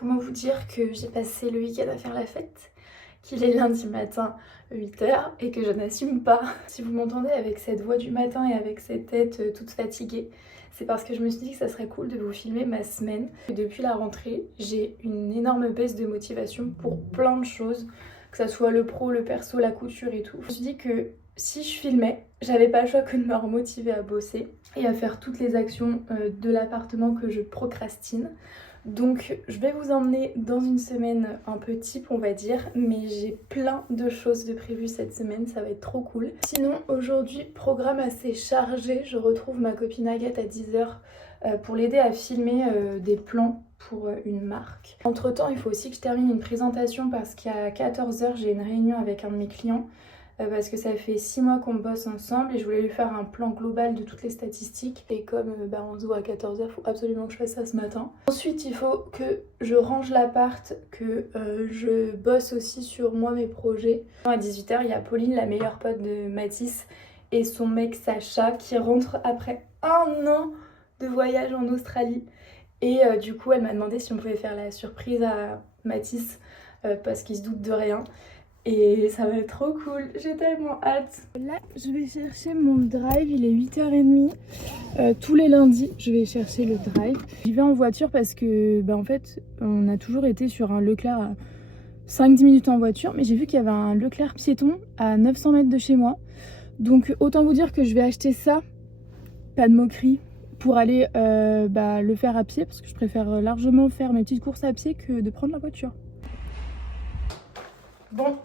Comment vous dire que j'ai passé le week-end à faire la fête, qu'il est lundi matin 8 h et que je n'assume pas. Si vous m'entendez avec cette voix du matin et avec cette tête toute fatiguée, c'est parce que je me suis dit que ça serait cool de vous filmer ma semaine. Et depuis la rentrée, j'ai une énorme baisse de motivation pour plein de choses, que ça soit le pro, le perso, la couture et tout. Je me suis dit que si je filmais, j'avais pas le choix que de me remotiver à bosser et à faire toutes les actions de l'appartement que je procrastine. Donc je vais vous emmener dans une semaine un peu type on va dire, mais j'ai plein de choses de prévues cette semaine, ça va être trop cool. Sinon aujourd'hui, programme assez chargé, je retrouve ma copine Agathe à 10 h pour l'aider à filmer des plans pour une marque. Entre temps il faut aussi que je termine une présentation parce qu'à 14 h j'ai une réunion avec un de mes clients. Parce que ça fait 6 mois qu'on bosse ensemble et je voulais lui faire un plan global de toutes les statistiques. Et comme on se voit à 14 h, il faut absolument que je fasse ça ce matin. Ensuite, il faut que je range l'appart, que je bosse aussi sur moi mes projets. À 18 h, il y a Pauline, la meilleure pote de Mathis, et son mec Sacha qui rentre après un an de voyage en Australie. Et du coup, elle m'a demandé si on pouvait faire la surprise à Mathis parce qu'il se doute de rien. Et ça va être trop cool, j'ai tellement hâte. Là, je vais chercher mon drive, il est 8 h 30. Tous les lundis, je vais chercher le drive. J'y vais en voiture parce que, en fait, on a toujours été sur un Leclerc à 5-10 minutes en voiture. Mais j'ai vu qu'il y avait un Leclerc piéton à 900 mètres de chez moi. Donc autant vous dire que je vais acheter ça, pas de moquerie, pour aller le faire à pied. Parce que je préfère largement faire mes petites courses à pied que de prendre la voiture. Bon,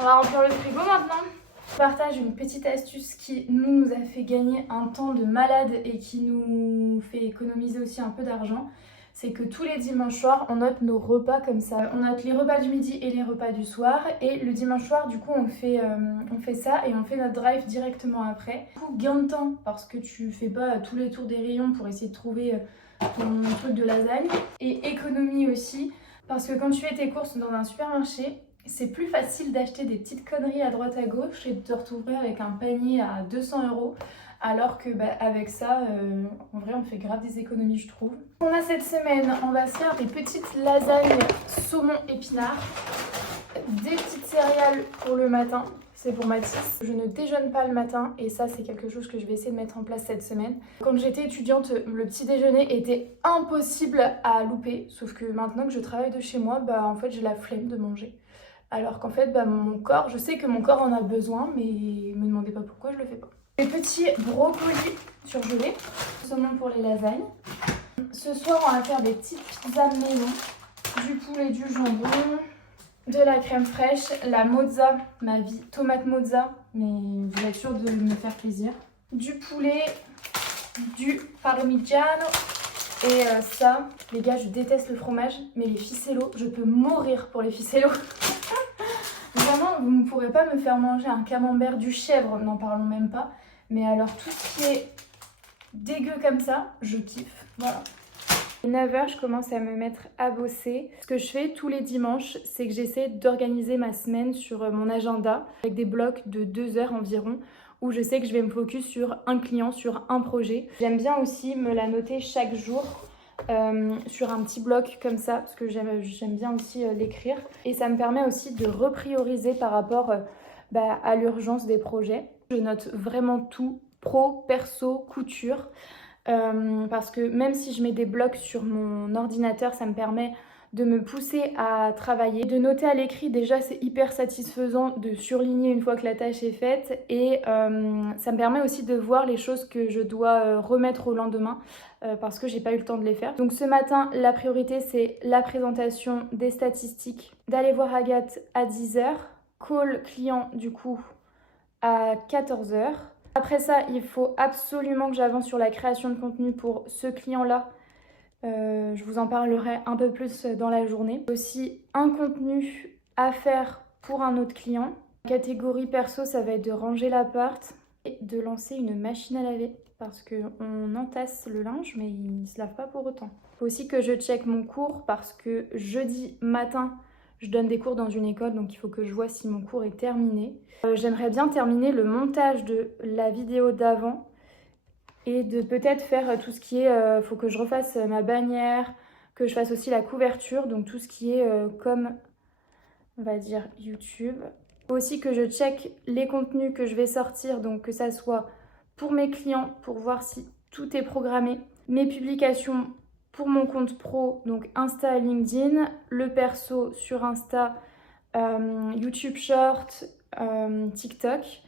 on va remplir le frigo maintenant. Je partage une petite astuce qui nous a fait gagner un temps de malade et qui nous fait économiser aussi un peu d'argent. C'est que tous les dimanches soirs, on note nos repas comme ça. On note les repas du midi et les repas du soir. Et le dimanche soir, du coup, on fait ça et on fait notre drive directement après. Du coup, gain de temps parce que tu fais pas tous les tours des rayons pour essayer de trouver ton truc de lasagne. Et économie aussi parce que quand tu fais tes courses dans un supermarché, c'est plus facile d'acheter des petites conneries à droite à gauche et de te retrouver avec un panier à 200 €. Alors que avec ça, en vrai, on fait grave des économies, je trouve. On a cette semaine, on va se faire des petites lasagnes saumon épinard, des petites céréales pour le matin. C'est pour Mathis. Je ne déjeune pas le matin et ça c'est quelque chose que je vais essayer de mettre en place cette semaine. Quand j'étais étudiante, le petit déjeuner était impossible à louper. Sauf que maintenant que je travaille de chez moi, en fait j'ai la flemme de manger. Alors qu'en fait, mon corps, je sais que mon corps en a besoin, mais me demandez pas pourquoi je le fais pas. Les petits brocolis surgelés, saumon pour les lasagnes. Ce soir, on va faire des petites pizzas maison, du poulet, du jambon, de la crème fraîche, la mozza, ma vie, tomate mozza, mais vous êtes sûr de me faire plaisir. Du poulet, du parmigiano. Et ça, les gars, je déteste le fromage, mais les ficellos, je peux mourir pour les ficellos. Vraiment, vous ne pourrez pas me faire manger un camembert, du chèvre, n'en parlons même pas. Mais alors, tout ce qui est dégueu comme ça, je kiffe. Voilà. À 9 h, je commence à me mettre à bosser. Ce que je fais tous les dimanches, c'est que j'essaie d'organiser ma semaine sur mon agenda avec des blocs de 2 heures environ où je sais que je vais me focus sur un client, sur un projet. J'aime bien aussi me la noter chaque jour sur un petit bloc comme ça parce que j'aime bien aussi l'écrire. Et ça me permet aussi de reprioriser par rapport à l'urgence des projets. Je note vraiment tout, pro, perso, couture. Parce que même si je mets des blocs sur mon ordinateur, ça me permet de me pousser à travailler. De noter à l'écrit, déjà c'est hyper satisfaisant de surligner une fois que la tâche est faite et ça me permet aussi de voir les choses que je dois remettre au lendemain parce que j'ai pas eu le temps de les faire. Donc ce matin, la priorité c'est la présentation des statistiques, d'aller voir Agathe à 10 h, call client du coup à 14 h. Après ça, il faut absolument que j'avance sur la création de contenu pour ce client-là. Je vous en parlerai un peu plus dans la journée. Aussi, un contenu à faire pour un autre client. Catégorie perso, ça va être de ranger l'appart et de lancer une machine à laver parce qu'on entasse le linge, mais il ne se lave pas pour autant. Il faut aussi que je check mon cours parce que jeudi matin, je donne des cours dans une école, donc il faut que je vois si mon cours est terminé. J'aimerais bien terminer le montage de la vidéo d'avant et de peut-être faire tout ce qui est... faut que je refasse ma bannière, que je fasse aussi la couverture, donc tout ce qui est comme, on va dire, YouTube. Aussi que je check les contenus que je vais sortir, donc que ça soit pour mes clients, pour voir si tout est programmé. Mes publications pour mon compte pro, donc Insta, LinkedIn, le perso sur Insta, YouTube Short, TikTok,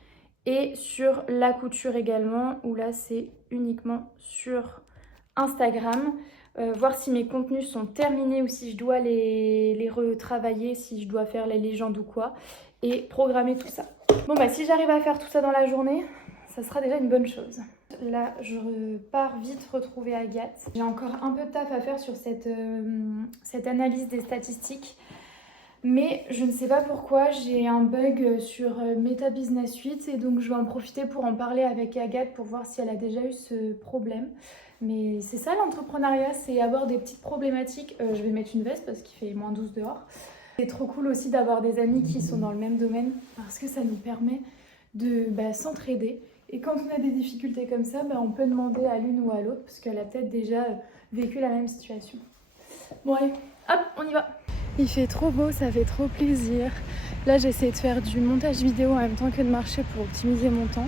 et sur la couture également, où là c'est uniquement sur Instagram. Voir si mes contenus sont terminés ou si je dois les retravailler, si je dois faire les légendes ou quoi, et programmer tout ça. Bon bah si j'arrive à faire tout ça dans la journée, ça sera déjà une bonne chose. Là je pars vite retrouver Agathe. J'ai encore un peu de taf à faire sur cette analyse des statistiques. Mais je ne sais pas pourquoi, j'ai un bug sur Meta Business Suite et donc je vais en profiter pour en parler avec Agathe pour voir si elle a déjà eu ce problème. Mais c'est ça l'entrepreneuriat, c'est avoir des petites problématiques. Je vais mettre une veste parce qu'il fait -12 dehors. C'est trop cool aussi d'avoir des amis qui sont dans le même domaine parce que ça nous permet de s'entraider. Et quand on a des difficultés comme ça, on peut demander à l'une ou à l'autre parce qu'elle a peut-être déjà vécu la même situation. Bon allez, hop, on y va! Il fait trop beau, ça fait trop plaisir. Là, j'essaie de faire du montage vidéo en même temps que de marcher pour optimiser mon temps.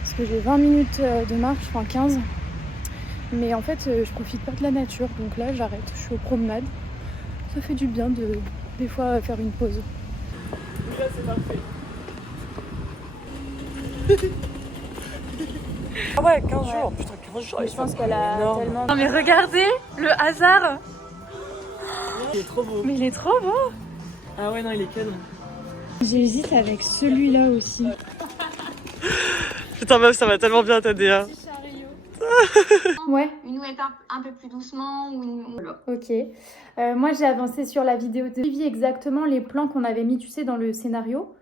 Parce que j'ai 20 minutes de marche, enfin 15. Mais en fait, je profite pas de la nature. Donc là, j'arrête. Je suis aux promenades. Ça fait du bien de, des fois, faire une pause. Là, c'est parfait. Ah ouais, 15 jours. Putain, 15 jours. Je pense qu'elle a énorme. tellement... Non mais regardez le hasard. Il est trop beau. Mais il est trop beau. Ah ouais, non, il est canon. J'hésite avec celui-là aussi. Putain, meuf, ça va tellement bien t'aider. Hein. Ouais. Une où elle part un peu plus doucement ou une... Ok. Moi, j'ai avancé sur la vidéo de suivi exactement les plans qu'on avait mis, tu sais, dans le scénario.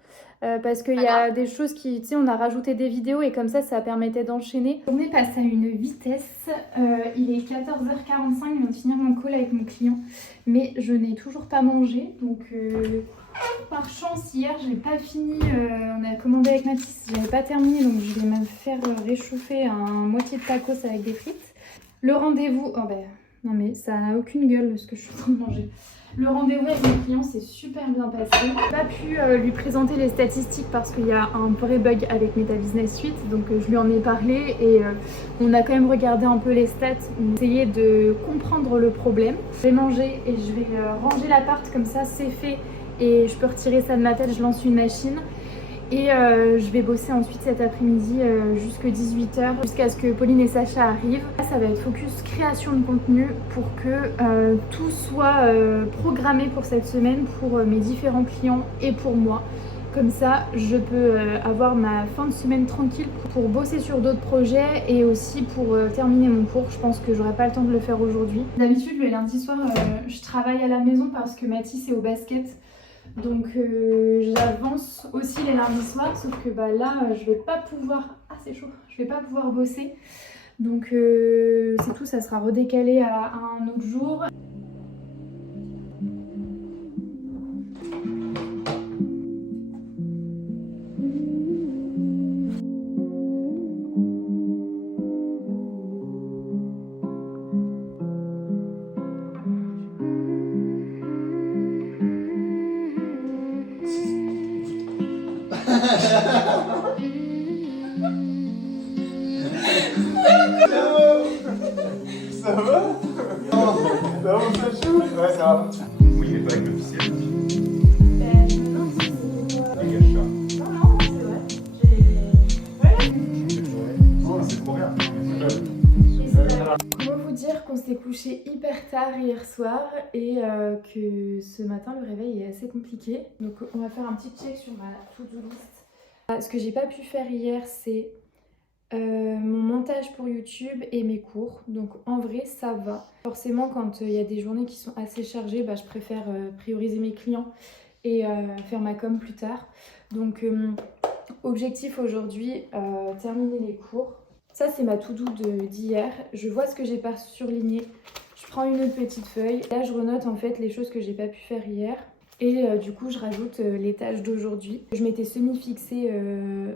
Parce qu'il y a des choses qui, tu sais, on a rajouté des vidéos et comme ça permettait d'enchaîner. On est passé à une vitesse. Il est 14h45, je viens de finir mon call avec mon client. Mais je n'ai toujours pas mangé. Donc, par chance, hier, je n'ai pas fini. On a commandé avec Mathis, je n'avais pas terminé. Donc, je vais me faire réchauffer un moitié de tacos avec des frites. Le rendez-vous... Oh ben, non mais ça n'a aucune gueule ce que je suis en train de manger. Le rendez-vous avec mes clients s'est super bien passé. Je n'ai pas pu lui présenter les statistiques parce qu'il y a un vrai bug avec Meta Business Suite. Donc je lui en ai parlé et on a quand même regardé un peu les stats. On a essayé de comprendre le problème. Je vais manger et je vais ranger l'appart comme ça, c'est fait. Et je peux retirer ça de ma tête, je lance une machine. Et je vais bosser ensuite cet après-midi jusqu'à 18h, jusqu'à ce que Pauline et Sacha arrivent. Là, ça va être focus création de contenu pour que tout soit programmé pour cette semaine, pour mes différents clients et pour moi. Comme ça, je peux avoir ma fin de semaine tranquille pour bosser sur d'autres projets et aussi pour terminer mon cours. Je pense que j'aurai pas le temps de le faire aujourd'hui. D'habitude, le lundi soir, je travaille à la maison parce que Mathis est au basket. Donc j'avance aussi les lundis soirs, sauf que là je vais pas pouvoir... Ah c'est chaud, je vais pas pouvoir bosser. Donc c'est tout, ça sera redécalé à un autre jour. Ça va? Ça va, chaud? Ouais, ça va. Oui, mais pas avec l'officiel. Non, c'est quoi? Dégage ça. Non, non, c'est vrai. Oh, c'est trop bien. Comment vous dire qu'on s'est couché hyper tard hier soir et que ce matin le réveil est assez compliqué. Donc on va faire un petit check sur ma to-do list. Ce que j'ai pas pu faire hier, c'est mon montage pour YouTube et mes cours. Donc en vrai ça va. Forcément quand il y a des journées qui sont assez chargées, je préfère prioriser mes clients et faire ma com plus tard. Donc objectif aujourd'hui, terminer les cours. Ça c'est ma to-do d'hier. Je vois ce que j'ai pas surligné. Je prends une autre petite feuille. Là je renote en fait les choses que j'ai pas pu faire hier. Et du coup je rajoute les tâches d'aujourd'hui. Je m'étais semi-fixée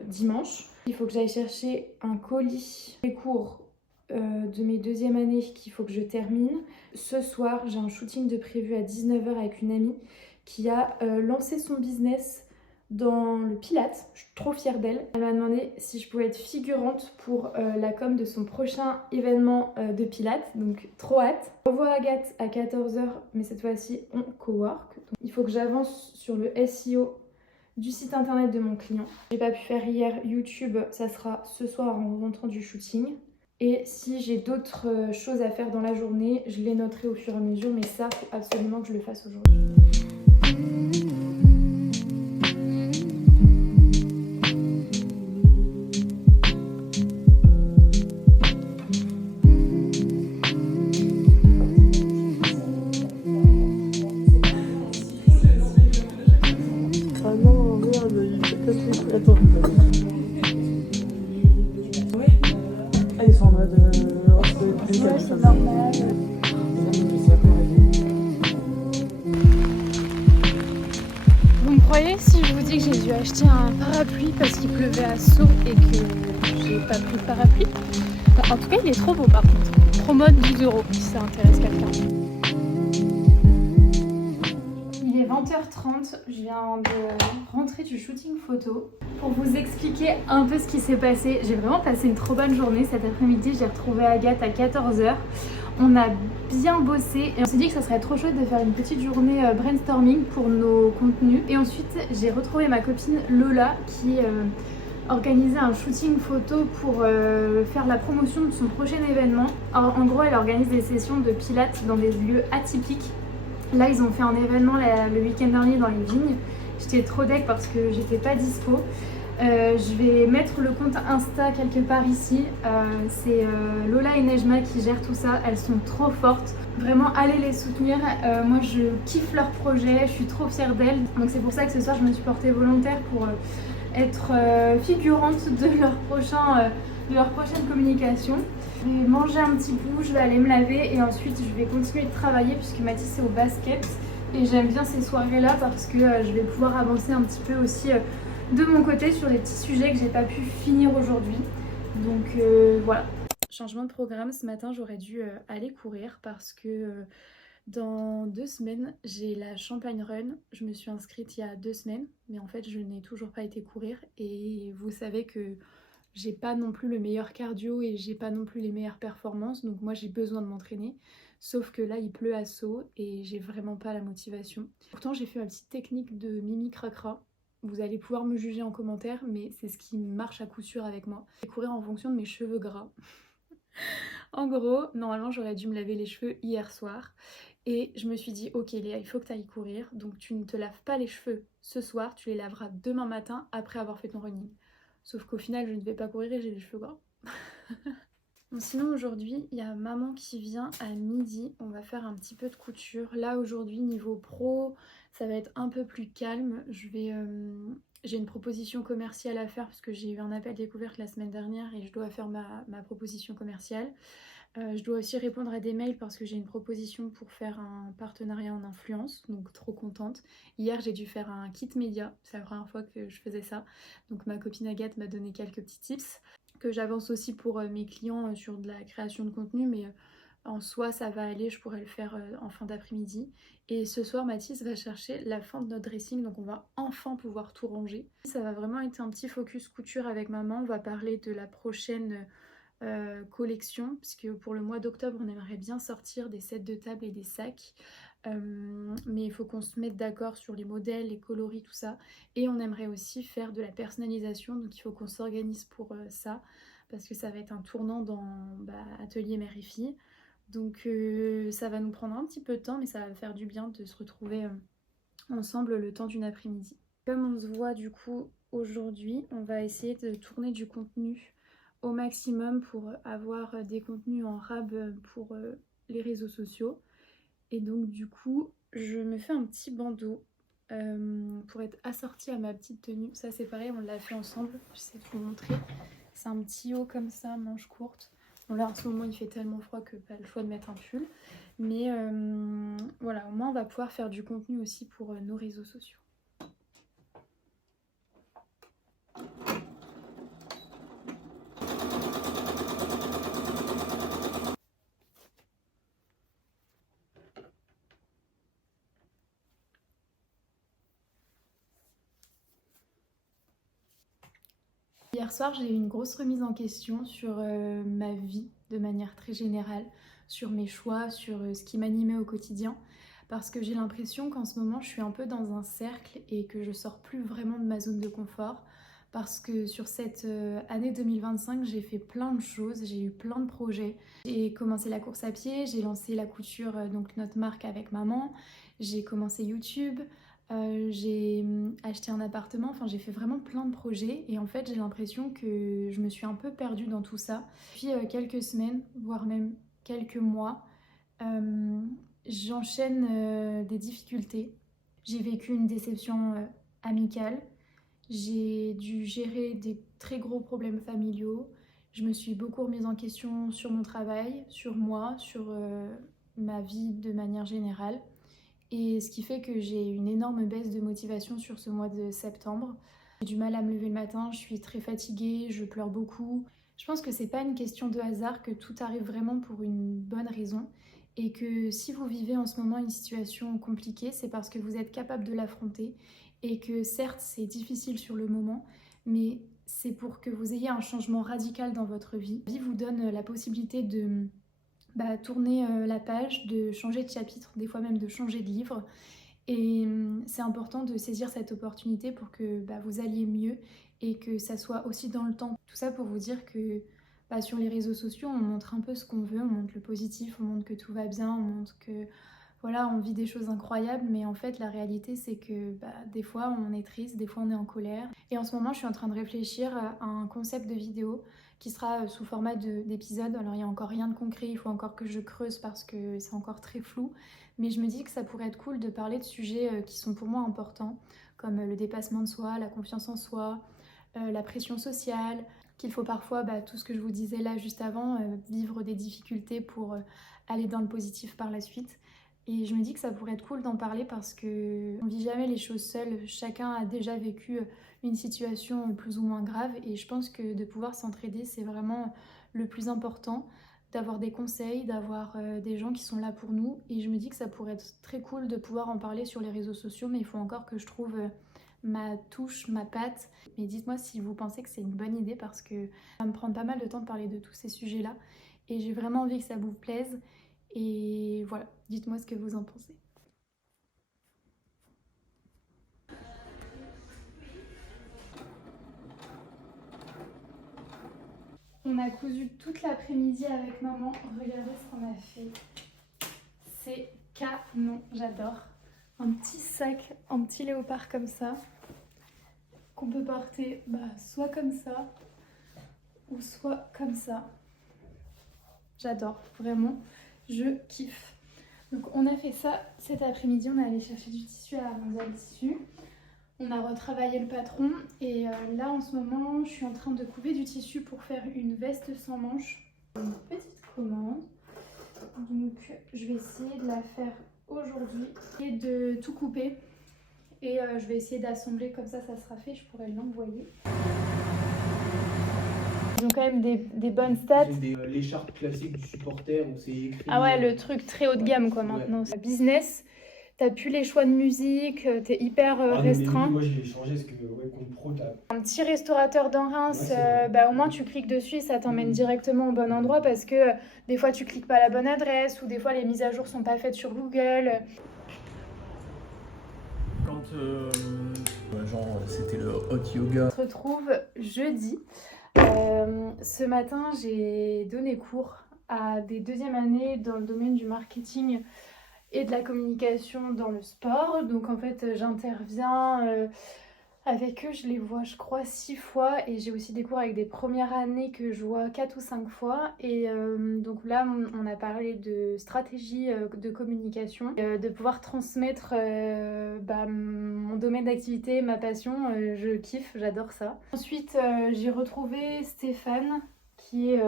dimanche. Il faut que j'aille chercher un colis. Les cours de mes deuxième année qu'il faut que je termine. Ce soir, j'ai un shooting de prévu à 19h avec une amie qui a lancé son business dans le Pilates. Je suis trop fière d'elle. Elle m'a demandé si je pouvais être figurante pour la com de son prochain événement de Pilates, donc trop hâte. On revoit Agathe à 14h, mais cette fois-ci on cowork. Donc, il faut que j'avance sur le SEO du site internet de mon client. J'ai pas pu faire hier YouTube, ça sera ce soir en rentrant du shooting. Et si j'ai d'autres choses à faire dans la journée, je les noterai au fur et à mesure, mais ça, faut absolument que je le fasse aujourd'hui. Ah non, merde, il se casse les couilles. Attends. Ah, ils sont en mode. Oh, c'est délicat, ça. Vous me croyez si je vous dis que j'ai dû acheter un parapluie parce qu'il pleuvait à seau et que j'ai pas pris le parapluie? En tout cas, il est trop beau par contre. Promo de 12 € si ça intéresse quelqu'un. Il est 20h30, je viens de rentrer du shooting photo. Pour vous expliquer un peu ce qui s'est passé, j'ai vraiment passé une trop bonne journée cet après-midi. J'ai retrouvé Agathe à 14h. On a bien bossé et on s'est dit que ça serait trop chouette de faire une petite journée brainstorming pour nos contenus. Et ensuite, j'ai retrouvé ma copine Lola qui organisait un shooting photo pour faire la promotion de son prochain événement. Alors, en gros, elle organise des sessions de pilates dans des lieux atypiques. Là, ils ont fait un événement le week-end dernier dans les vignes. J'étais trop deg parce que j'étais pas dispo. Je vais mettre le compte Insta quelque part ici. C'est Lola et Nejma qui gèrent tout ça. Elles sont trop fortes. Vraiment, allez les soutenir. Moi, je kiffe leur projet. Je suis trop fière d'elles. Donc, c'est pour ça que ce soir, je me suis portée volontaire pour être figurante de leur prochaine communication. Je vais manger un petit bout, je vais aller me laver et ensuite je vais continuer de travailler puisque Mathis est au basket. Et j'aime bien ces soirées-là parce que je vais pouvoir avancer un petit peu aussi de mon côté sur les petits sujets que j'ai pas pu finir aujourd'hui. Donc voilà. Changement de programme, ce matin j'aurais dû aller courir parce que dans 2 semaines j'ai la Champagne Run. Je me suis inscrite il y a 2 semaines mais en fait je n'ai toujours pas été courir et vous savez que j'ai pas non plus le meilleur cardio et j'ai pas non plus les meilleures performances, donc moi j'ai besoin de m'entraîner. Sauf que là il pleut à seau et j'ai vraiment pas la motivation. Pourtant j'ai fait ma petite technique de Mimi Cracra. Vous allez pouvoir me juger en commentaire, mais c'est ce qui marche à coup sûr avec moi. Je vais courir en fonction de mes cheveux gras. En gros, normalement j'aurais dû me laver les cheveux hier soir. Et je me suis dit, ok Léa, il faut que tu ailles courir. Donc tu ne te laves pas les cheveux ce soir, tu les laveras demain matin après avoir fait ton running. Sauf qu'au final, je ne vais pas courir et j'ai les cheveux gras. Bon, sinon, aujourd'hui, il y a maman qui vient à midi. On va faire un petit peu de couture. Là, aujourd'hui, niveau pro, ça va être un peu plus calme. J'ai une proposition commerciale à faire parce que j'ai eu un appel découverte la semaine dernière et je dois faire ma proposition commerciale. Je dois aussi répondre à des mails parce que j'ai une proposition pour faire un partenariat en influence, donc trop contente. Hier j'ai dû faire un kit média, c'est la première fois que je faisais ça. Donc ma copine Agathe m'a donné quelques petits tips, que j'avance aussi pour mes clients sur de la création de contenu, mais en soi ça va aller, je pourrais le faire en fin d'après-midi. Et ce soir Mathis va chercher la fin de notre dressing, donc on va enfin pouvoir tout ranger. Ça va vraiment être un petit focus couture avec maman, on va parler de la prochaine collection, puisque pour le mois d'octobre on aimerait bien sortir des sets de table et des sacs, mais il faut qu'on se mette d'accord sur les modèles, les coloris, tout ça, et on aimerait aussi faire de la personnalisation, donc il faut qu'on s'organise pour ça, parce que ça va être un tournant dans Atelier Mère et Fille, donc ça va nous prendre un petit peu de temps, mais ça va faire du bien de se retrouver ensemble le temps d'une après-midi. Comme on se voit du coup aujourd'hui, on va essayer de tourner du contenu au maximum pour avoir des contenus en rab pour les réseaux sociaux. Et donc du coup je me fais un petit bandeau pour être assortie à ma petite tenue. Ça c'est pareil, on l'a fait ensemble, j'essaie de vous montrer. C'est un petit haut comme ça, manche courte. Bon là en ce moment il fait tellement froid que pas le choix de mettre un pull. Mais voilà, au moins on va pouvoir faire du contenu aussi pour nos réseaux sociaux. Hier soir, j'ai eu une grosse remise en question sur ma vie de manière très générale, sur mes choix, sur ce qui m'animait au quotidien. Parce que j'ai l'impression qu'en ce moment, je suis un peu dans un cercle et que je sors plus vraiment de ma zone de confort. Parce que sur cette année 2025, j'ai fait plein de choses, j'ai eu plein de projets. J'ai commencé la course à pied, j'ai lancé la couture, donc notre marque avec maman, j'ai commencé YouTube, j'ai acheté un appartement, enfin j'ai fait vraiment plein de projets et en fait j'ai l'impression que je me suis un peu perdue dans tout ça. Puis quelques semaines, voire même quelques mois, j'enchaîne des difficultés. J'ai vécu une déception amicale. J'ai dû gérer des très gros problèmes familiaux. Je me suis beaucoup remise en question sur mon travail, sur moi, sur ma vie de manière générale. Et ce qui fait que j'ai une énorme baisse de motivation sur ce mois de septembre. J'ai du mal à me lever le matin, je suis très fatiguée, je pleure beaucoup. Je pense que c'est pas une question de hasard, que tout arrive vraiment pour une bonne raison. Et que si vous vivez en ce moment une situation compliquée, c'est parce que vous êtes capable de l'affronter. Et que certes, c'est difficile sur le moment, mais c'est pour que vous ayez un changement radical dans votre vie. La vie vous donne la possibilité de tourner la page, de changer de chapitre, des fois même de changer de livre. Et c'est important de saisir cette opportunité pour que vous alliez mieux et que ça soit aussi dans le temps. Tout ça pour vous dire que sur les réseaux sociaux, on montre un peu ce qu'on veut, on montre le positif, on montre que tout va bien, on montre que voilà, on vit des choses incroyables, mais en fait la réalité c'est que des fois on est triste, des fois on est en colère. Et en ce moment je suis en train de réfléchir à un concept de vidéo qui sera sous format d'épisode. Alors il n'y a encore rien de concret, il faut encore que je creuse parce que c'est encore très flou. Mais je me dis que ça pourrait être cool de parler de sujets qui sont pour moi importants, comme le dépassement de soi, la confiance en soi, la pression sociale, qu'il faut parfois, tout ce que je vous disais là juste avant, vivre des difficultés pour aller dans le positif par la suite. Et je me dis que ça pourrait être cool d'en parler parce qu'on ne vit jamais les choses seules. Chacun a déjà vécu une situation plus ou moins grave et je pense que de pouvoir s'entraider, c'est vraiment le plus important. D'avoir des conseils, d'avoir des gens qui sont là pour nous. Et je me dis que ça pourrait être très cool de pouvoir en parler sur les réseaux sociaux, mais il faut encore que je trouve ma touche, ma patte. Mais dites-moi si vous pensez que c'est une bonne idée parce que ça va me prendre pas mal de temps de parler de tous ces sujets-là. Et j'ai vraiment envie que ça vous plaise. Et voilà, dites-moi ce que vous en pensez. On a cousu toute l'après-midi avec maman. Regardez ce qu'on a fait. C'est canon, j'adore. Un petit sac en petit léopard comme ça, qu'on peut porter soit comme ça, ou soit comme ça. J'adore, vraiment. Je kiffe. Donc on a fait ça cet après-midi, on est allé chercher du tissu à la Mondial Tissu. On a retravaillé le patron et là en ce moment je suis en train de couper du tissu pour faire une veste sans manches. Une petite commande. Donc je vais essayer de la faire aujourd'hui et de tout couper. Et je vais essayer d'assembler comme ça sera fait, je pourrais l'envoyer. Ils ont quand même des bonnes stats. L'écharpe classique du supporter où c'est écrit. Ah ouais, le truc très haut de gamme quoi maintenant. Ouais. Business, t'as plus les choix de musique, t'es hyper restreint. Moi je l'ai changé parce que Compro t'as. Un petit restaurateur dans Reims, au moins tu cliques dessus et ça t'emmène directement au bon endroit parce que des fois tu cliques pas à la bonne adresse ou des fois les mises à jour sont pas faites sur Google. Quand c'était le hot yoga. On se retrouve jeudi. Ce matin, j'ai donné cours à des deuxième années dans le domaine du marketing et de la communication dans le sport. Donc en fait, j'interviens avec eux, je les vois je crois 6 fois et j'ai aussi des cours avec des premières années que je vois 4 ou 5 fois. Et donc là, on a parlé de stratégie de communication, de pouvoir transmettre mon domaine d'activité, ma passion, je kiffe, j'adore ça. Ensuite, j'ai retrouvé Stéphane qui est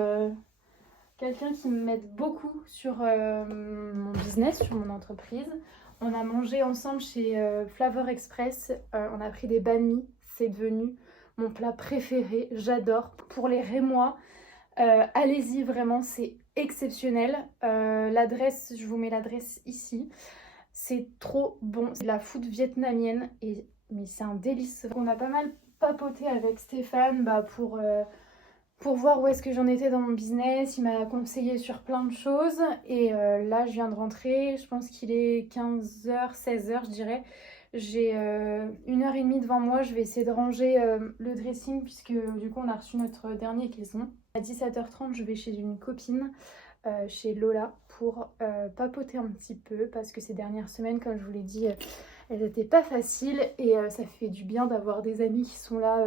quelqu'un qui m'aide beaucoup sur mon business, sur mon entreprise. On a mangé ensemble chez Flavor Express, on a pris des banh mi, c'est devenu mon plat préféré, j'adore. Pour les Rémois, allez-y vraiment, c'est exceptionnel. L'adresse, je vous mets l'adresse ici, c'est trop bon. C'est de la food vietnamienne, mais c'est un délice. On a pas mal papoté avec Stéphane pour voir où est-ce que j'en étais dans mon business. Il m'a conseillé sur plein de choses. Et là, je viens de rentrer. Je pense qu'il est 15h, 16h, je dirais. J'ai 1h30 devant moi. Je vais essayer de ranger le dressing puisque du coup, on a reçu notre dernier caisson. À 17h30, je vais chez une copine, chez Lola, pour papoter un petit peu parce que ces dernières semaines, comme je vous l'ai dit, elles n'étaient pas faciles et ça fait du bien d'avoir des amis qui sont là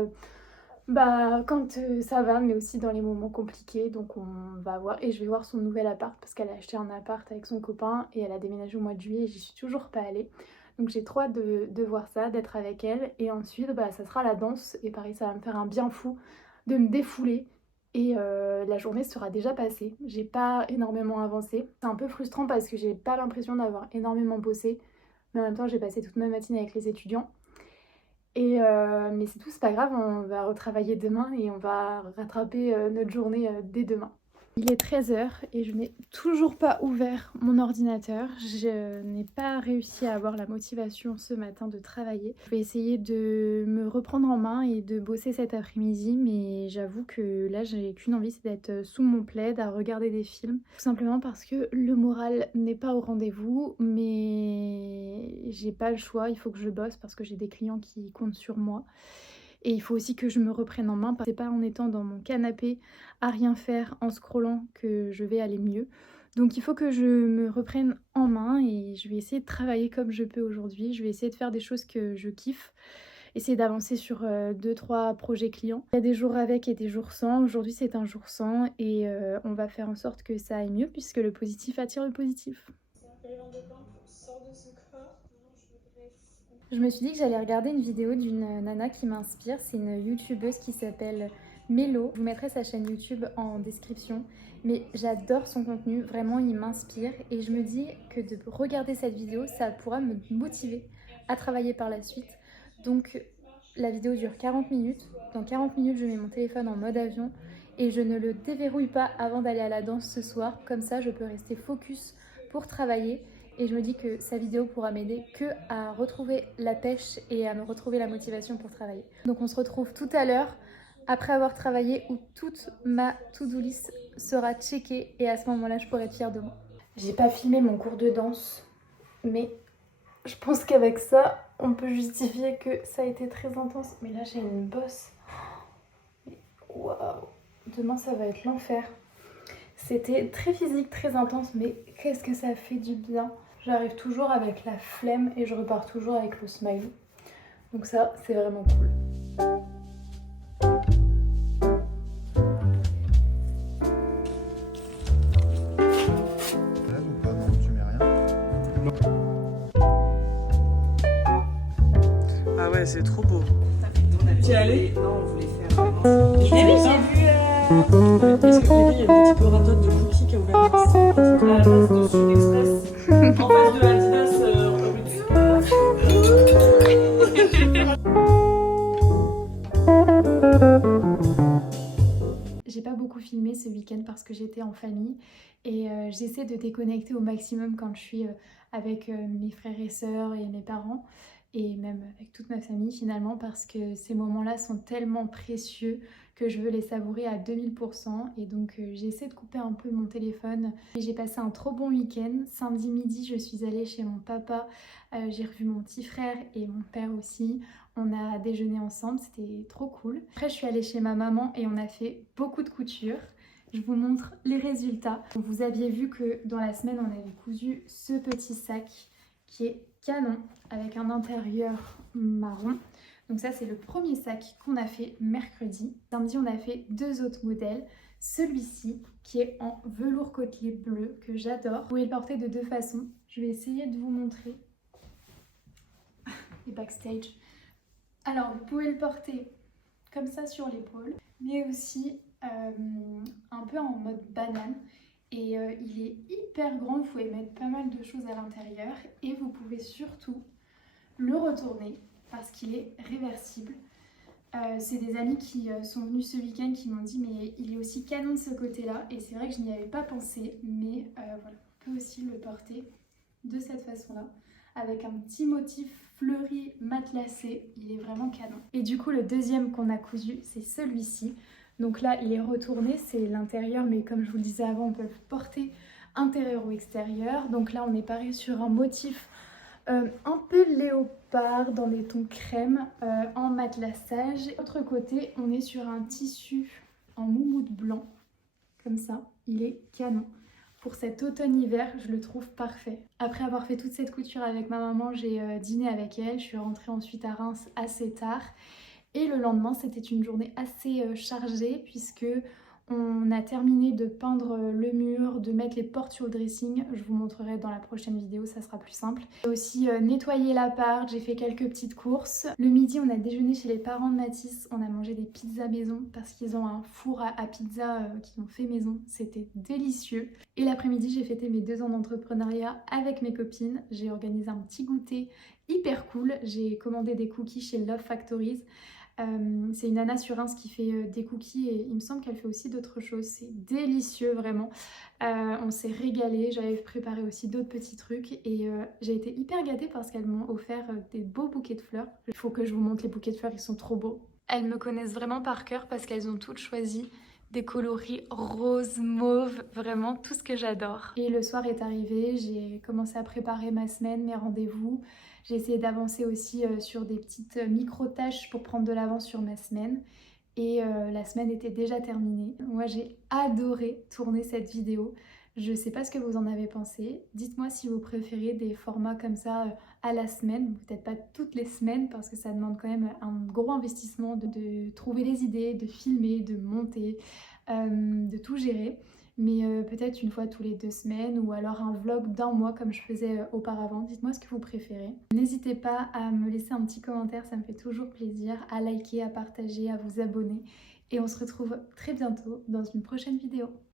quand ça va, mais aussi dans les moments compliqués. Donc on va voir, et je vais voir son nouvel appart parce qu'elle a acheté un appart avec son copain et elle a déménagé au mois de juillet et j'y suis toujours pas allée. Donc j'ai trop hâte de voir ça, d'être avec elle. Et ensuite ça sera la danse et pareil, ça va me faire un bien fou de me défouler. Et la journée sera déjà passée. J'ai pas énormément avancé. C'est un peu frustrant parce que j'ai pas l'impression d'avoir énormément bossé. Mais en même temps, j'ai passé toute ma matinée avec les étudiants. Et mais c'est tout, c'est pas grave, on va retravailler demain et on va rattraper notre journée dès demain. Il est 13h et je n'ai toujours pas ouvert mon ordinateur. Je n'ai pas réussi à avoir la motivation ce matin de travailler. Je vais essayer de me reprendre en main et de bosser cet après-midi, mais j'avoue que là j'ai qu'une envie, c'est d'être sous mon plaid à regarder des films. Tout simplement parce que le moral n'est pas au rendez-vous, mais j'ai pas le choix, il faut que je bosse parce que j'ai des clients qui comptent sur moi. Et il faut aussi que je me reprenne en main, parce que c'est pas en étant dans mon canapé à rien faire, en scrollant, que je vais aller mieux. Donc il faut que je me reprenne en main et je vais essayer de travailler comme je peux aujourd'hui. Je vais essayer de faire des choses que je kiffe, essayer d'avancer sur 2-3 projets clients. Il y a des jours avec et des jours sans. Aujourd'hui c'est un jour sans et on va faire en sorte que ça aille mieux puisque le positif attire le positif. Je me suis dit que j'allais regarder une vidéo d'une nana qui m'inspire. C'est une youtubeuse qui s'appelle Mélo. Je vous mettrai sa chaîne YouTube en description. Mais j'adore son contenu, vraiment il m'inspire. Et je me dis que de regarder cette vidéo, ça pourra me motiver à travailler par la suite. Donc la vidéo dure 40 minutes. Dans 40 minutes, je mets mon téléphone en mode avion. Et je ne le déverrouille pas avant d'aller à la danse ce soir. Comme ça, je peux rester focus pour travailler. Et je me dis que sa vidéo pourra m'aider que à retrouver la pêche et à me retrouver la motivation pour travailler. Donc on se retrouve tout à l'heure après avoir travaillé où toute ma to-do list sera checkée et à ce moment-là je pourrai être fière de moi. J'ai pas filmé mon cours de danse, mais je pense qu'avec ça on peut justifier que ça a été très intense. Mais là j'ai une bosse. Waouh! Demain ça va être l'enfer. C'était très physique, très intense, mais qu'est-ce que ça fait du bien. J'arrive toujours avec la flemme et je repars toujours avec le smile. Donc ça, c'est vraiment cool. Là ou pas? Non, tu mets rien. Ah ouais, c'est trop beau. Tu es allé? Non, on voulait faire. Eh oui, j'ai vu. Est-ce que il y a une petite orateur de cookies qui a ouvert un site À la place de Sud Express. En face de Adidas, J'ai pas beaucoup filmé ce week-end parce que j'étais en famille et j'essaie de déconnecter au maximum quand je suis avec mes frères et sœurs et mes parents et même avec toute ma famille finalement parce que ces moments-là sont tellement précieux que je veux les savourer à 2000% et donc j'essaie de couper un peu mon téléphone. J'ai passé un trop bon week-end. Samedi midi, je suis allée chez mon papa, j'ai revu mon petit frère et mon père aussi. On a déjeuné ensemble, c'était trop cool. Après, je suis allée chez ma maman et on a fait beaucoup de couture. Je vous montre les résultats. Vous aviez vu que dans la semaine, on avait cousu ce petit sac qui est canon avec un intérieur marron. Donc ça, c'est le premier sac qu'on a fait mercredi. Samedi, on a fait 2 autres modèles. Celui-ci qui est en velours côtelé bleu que j'adore. Vous pouvez le porter de 2 façons. Je vais essayer de vous montrer les backstage. Alors, vous pouvez le porter comme ça sur l'épaule, mais aussi un peu en mode banane. Et il est hyper grand, vous pouvez mettre pas mal de choses à l'intérieur. Et vous pouvez surtout le retourner parce qu'il est réversible. C'est des amis qui sont venus ce week-end qui m'ont dit mais il est aussi canon de ce côté-là. Et c'est vrai que je n'y avais pas pensé, mais voilà, on peut aussi le porter de cette façon-là. avec un petit motif fleuri matelassé. Il est vraiment canon. Et du coup, le deuxième qu'on a cousu, c'est celui-ci. Donc là, il est retourné, c'est l'intérieur, mais comme je vous le disais avant, on peut le porter intérieur ou extérieur. Donc là, on est pareil sur un motif un peu léopard dans des tons crème en matelassage. De l'autre côté, on est sur un tissu en moumoute blanc, comme ça. Il est canon. Pour cet automne-hiver, je le trouve parfait. Après avoir fait toute cette couture avec ma maman, j'ai dîné avec elle. Je suis rentrée ensuite à Reims assez tard. Et le lendemain, c'était une journée assez chargée puisque on a terminé de peindre le mur, de mettre les portes sur le dressing. Je vous montrerai dans la prochaine vidéo, ça sera plus simple. J'ai aussi nettoyé l'appart, j'ai fait quelques petites courses. Le midi, on a déjeuné chez les parents de Mathis. On a mangé des pizzas maison parce qu'ils ont un four à pizza qu'ils ont fait maison. C'était délicieux. Et l'après-midi, j'ai fêté mes 2 ans d'entrepreneuriat avec mes copines. J'ai organisé un petit goûter hyper cool. J'ai commandé des cookies chez Love Factories. C'est une nana sur Reims qui fait des cookies et il me semble qu'elle fait aussi d'autres choses. C'est délicieux vraiment. On s'est régalé. J'avais préparé aussi d'autres petits trucs et j'ai été hyper gâtée parce qu'elles m'ont offert des beaux bouquets de fleurs. Il faut que je vous montre les bouquets de fleurs, ils sont trop beaux. Elles me connaissent vraiment par cœur parce qu'elles ont toutes choisi des coloris rose, mauve, vraiment tout ce que j'adore. Et le soir est arrivé, j'ai commencé à préparer ma semaine, mes rendez-vous. J'ai essayé d'avancer aussi sur des petites micro-tâches pour prendre de l'avance sur ma semaine. Et la semaine était déjà terminée. Moi, j'ai adoré tourner cette vidéo. Je sais pas ce que vous en avez pensé. Dites-moi si vous préférez des formats comme ça à la semaine. Peut-être pas toutes les semaines parce que ça demande quand même un gros investissement de trouver les idées, de filmer, de monter, de tout gérer. Mais peut-être une fois tous les 2 semaines ou alors un vlog d'1 mois comme je faisais auparavant. Dites-moi ce que vous préférez. N'hésitez pas à me laisser un petit commentaire, ça me fait toujours plaisir, à liker, à partager, à vous abonner. Et on se retrouve très bientôt dans une prochaine vidéo.